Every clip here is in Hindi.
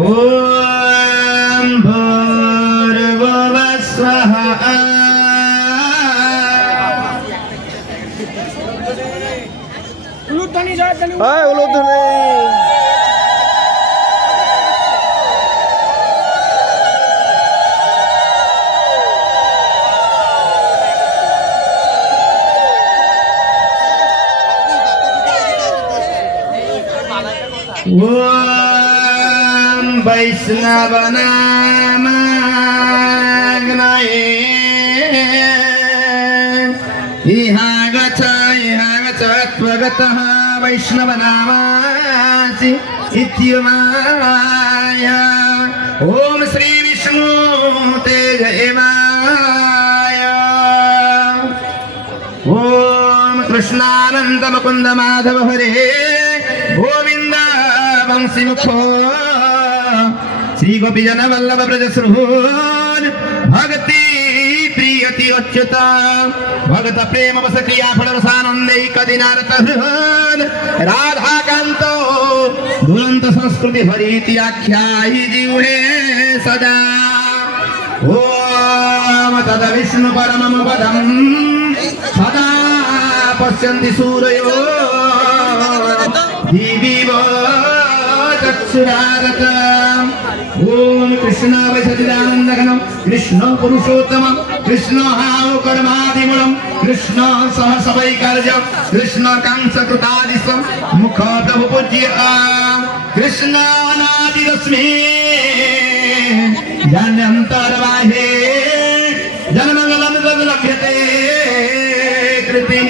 ओम भूर्भुवः स्वः उलुध्वनि जयध्वनि हाय उलुध्वनि ओम वैष्णवनामाग्नये इहागच त्वगतः वैष्णवनामासि इत्युमाय ओम श्री विष्णु तेजएवाय ओम कृष्णानंद मुकुंद माधव हरे गोविंद वंशी मुखो श्री गोपीजन वल्लभ ब्रज सुहृद भक्ति प्रियति अच्युत भगत प्रेम वस क्रिया फल रसानंदे कदिनारत हृद राधा कांतो दुरंत संस्कृति हरिति आख्यायि जीवे सदा ओम तद विष्णु परमं पदं सदा पश्यन्ति सूरयो दिविव चक्षुरागतम् ओम कृष्ण वैसचिदानंदघनम कृष्ण पुरुषोत्तमम कृष्ण हाव कर्मादिमूलम कृष्ण सह सबैकर्यम कृष्ण कांस कृतादिशम मुख प्रभु पूज्य कृष्ण अनादिरश्मि जन्यन्तर्बाह्ये जन्मंगलं लभ्यते कृतिः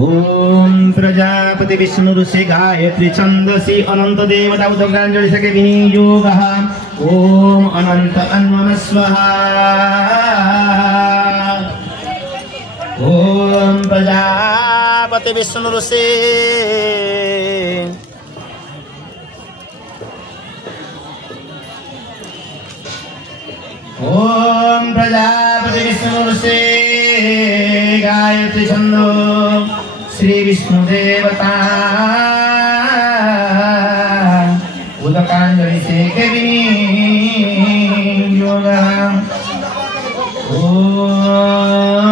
ओम प्रजापति विष्णु ऋषि गायत्री छंदसी अनंत देवता उदगांजलि सके विनियोगः ओम अनंत अन्वम स्वाहा ओम प्रजापति विष्णु ऋषि ओम प्रजापति विष्णु ऋषि गायत्री छंदो श्री विष्णु देवता उदकांजलि से विनियोगः ओम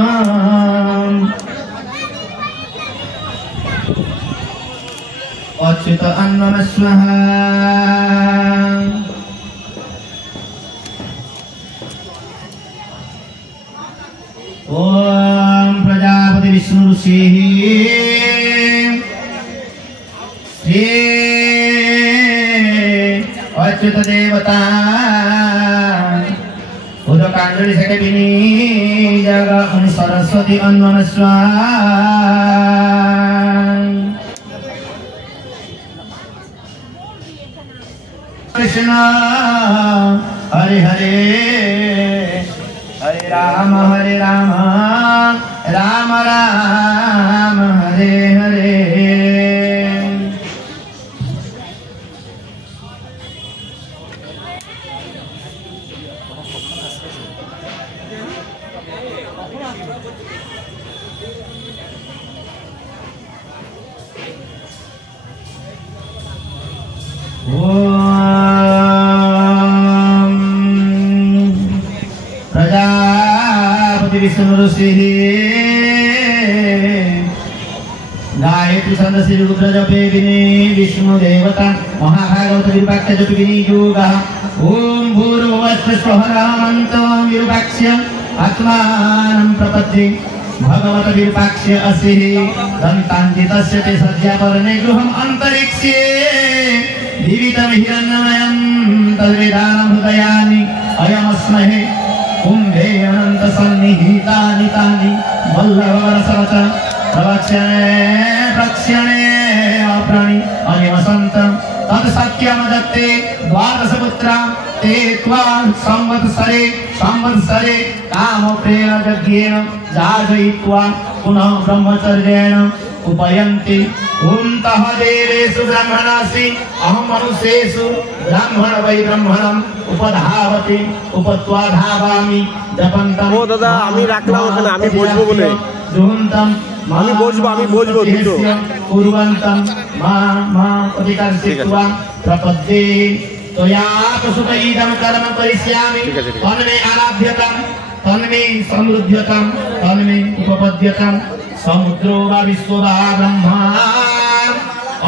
अच्युत अन्नम स्वाहा ओम प्रजापति विष्णु ऋषि श्री अच्युत देवता उदकांजलि सके विनियोगः सरस्वती अन्नम स्वाहा कृष्ण हरे हरे हरे राम राम राम हरे हरे प्रजापति विष्णु ऋषि गायत्री छंद रुद्र जपे विष्णु देवता महाभागवत विरूपाक्ष जप विनियोगः ओम भूर्भुवस्वः विरूपाक्ष आत्मानं प्रपद्ये भगवत विरूपाक्ष असि दन्तान्तितस्य ते सज्जापर्णे गृहम् अन्तरिक्षे जीवितं हिरण्यमयं तद्विधानं हृदयानि अयमस्महे कुम्भे अनन्तसन्निहितानि तानि वल्लभवरसवच प्रक्षणे अप्राणि अनिवसन्तं तत्सत्यमदत्ते द्वादशपुत्रा ते त्वा संवत्सरे कामप्रेण यज्ञेन जागयित्वा पुनः ब्रह्मचर्येण उपयन्ति उन्तः देवेषु ब्रह्मणासि अहं मनुष्येषु ब्राह्मण वै ब्रह्मणम् उपधावति उपत्वा धावामि जपन्तं ও দাদা আমি রাখলাম ওখানে আমি বসবো বলে जुहन्तं আমি বসবো দুটো कुर्वन्तं मा अधिकारसित्वा प्रपद्ये त्वया पशुपैदं कर्म करिष्यामि तन्मे आराध्यतां तन्मे समृद्ध्यतां तन्मे उपपद्यतां समुद्रो वा विश्वो वा ब्रह्मा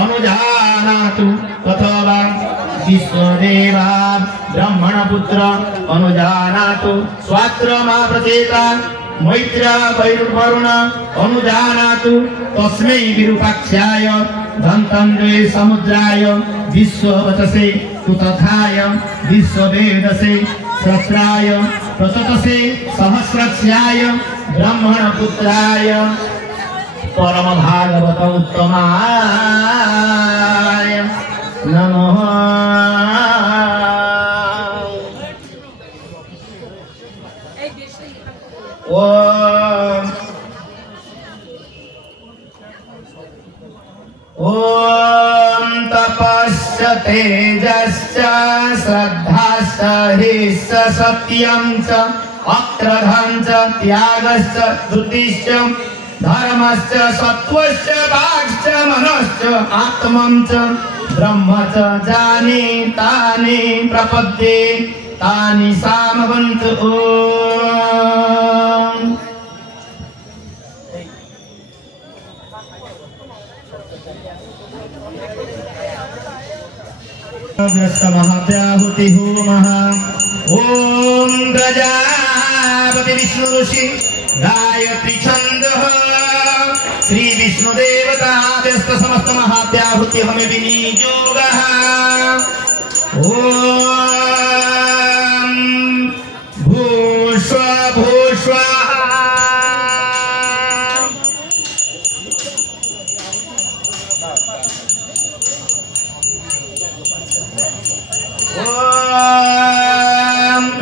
अनुजानातु तथवा विश्वदेवा ब्रह्मणपुत्र अनुजानातु स्वात्रमा प्रचेता मैत्र वैरुवरुण अनुजानातु तस्मै विरूपाक्षाय दन्तन्द्वे समुद्राय विश्ववचसे तु तथाय विश्ववेदसे सहस्राय प्रचतसे सहस्रक्षाय ब्रह्मणपुत्राय परम भागवत उत्तमाय नमः ओम तपश्च तेजश्च श्रद्धाश्च ह्रीश्च सत्यं च अक्रधं च त्यागश्च धृतिश्च धर्मश्च सत्त्वश्च वाक्श्च मनश्च आत्मं च ब्रह्म च जाने तानि प्रपद्ये तानि सामवन्तु ओम व्यस्त महात्याहुति होमः ओम प्रजापति विष्णु ऋषि गायत्री छंदः श्री विष्णु देवता व्यस्त समस्त महात्याहुति हमें विनियोगः ओम भूष्वा भूष्वा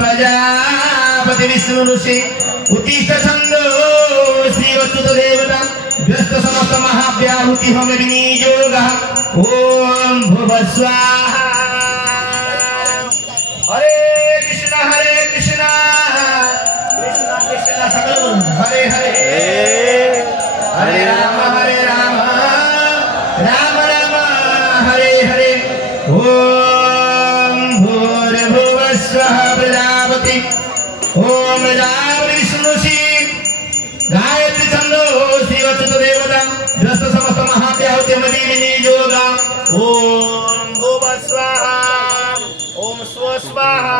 प्रजापति विष्णु ऋषि उत्तिष्ठ छंदो श्री वस्तुत देवता व्यस्त समस्त महाव्याहुति हम विनियोगः ओम भुव स्वाहा हरे कृष्ण कृष्ण कृष्ण सकल हरे हरे हरे राम राम राम हरे हरे ओम भूर्भुवः स्वः प्रजापति ओम प्रजापति विष्णु गायत्री छंदो श्री वत्सत देवता व्यस्त समस्त महाव्याहुति विनियोगा ओम भुवः स्वाहा ओम स्व स्वाहा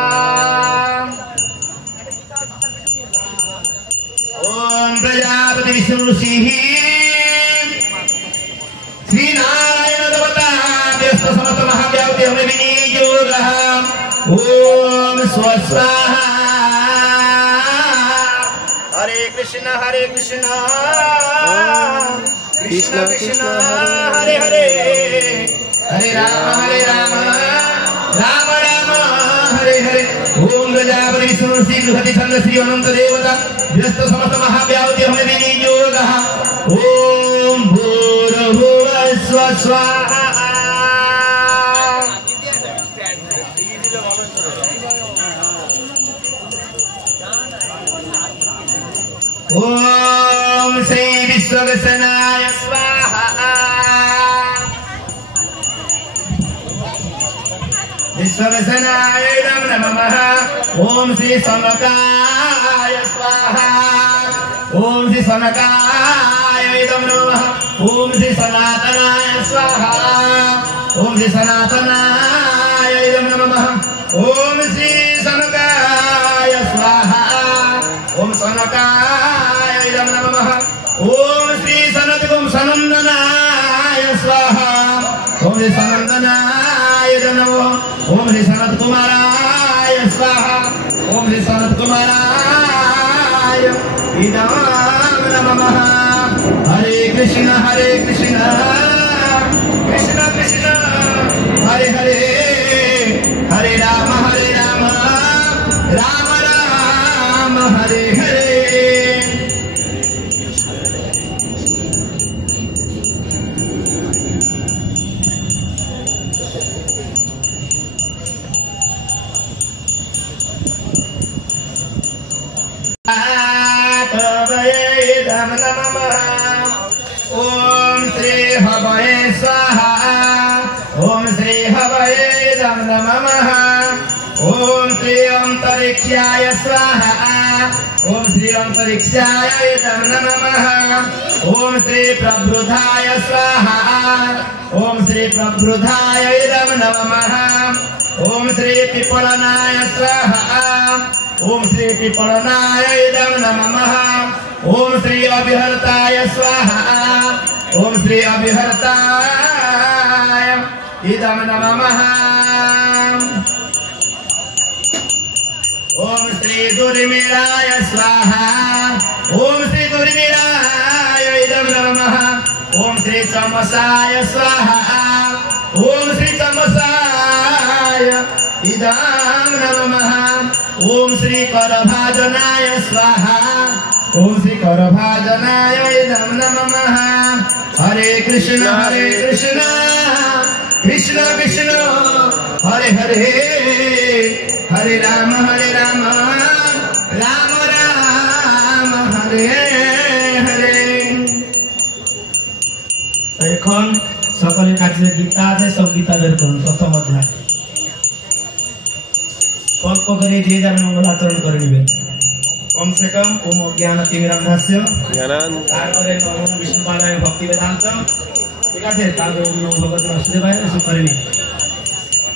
ओम प्रजापति विष्णु श्री नारायण देवता व्यस्त समस्त महाव्याहुति विनियोगा ओम स्व स्वाहा हरे कृष्ण कृष्ण कृष्ण हरे हरे हरे राम राम राम हरे हरे ओम प्रजापति विष्णु श्री बृहति छंद श्री अनंत देवता व्यस्त समस्त महाव्याहुति हमें विनियोगः ओम भूर्भुवः स्वः स्वाहा ओम श्री विश्ववसनाय स्वाहा विश्ववसनाय नमः ओम श्री सनकाय स्वाहा ओम श्री सनकाय नमः ओम श्री सनातनाय स्वाहा ओम श्री सनातनाय नमः ओम श्री सनकाय स्वाहा ओम सनकाय इदं नमः ओम श्री सनत्कुम सनंदनाय स्वाहा ओम श्री सनंदनाय इदं नमः ओम श्री सनत्कुमाराय स्वाहा ओम श्री सनत्कुमाराय इदं नमः हरे कृष्ण कृष्ण कृष्ण हरे हरे हरे राम राम राम हरे हरे ओम श्री हवये स्वाहा ओम श्री हवये नमः ओम श्री अंतरिक्षाय स्वाहा ओम श्री अंतरिक्षाय नमः ओम श्री प्रबुद्धाय स्वाहा ओम श्री प्रबुद्धाय नमः ओम श्री पिपलनाय स्वाहा ओम श्री पिपलनाय नमः ओम श्री अभिहर्ताय स्वाहा ओम श्री अभिहर्ताय इदं नमः ओम श्री दुर्मिलाय स्वाहा ओम श्री दुर्मिलाय इदं नमः ओम श्री चमसाय स्वाहा ओम श्री चमसाय इदं नमः ओम श्री करभाजनाय स्वाहा ओम श्री करभाजनाय इदं नमः हरे कृष्ण कृष्ण कृष्ण हरे हरे हरे राम राम राम हरे हरे এখন সকলের কাছে গীতা আছে সব গীতা বের করুন প্রথম অধ্যায় কল্প করে যে যার মঙ্গলাচরণ করে নেবেন कम से कम ओम ज्ञान तिमिरांधास्य তারপরে নমো বিষ্ণুপাদায় ভক্তি বেদান্ত ঠিক আছে তারপরে ওম নমো ভগবতে বাসুদেবায় এসব করে নিন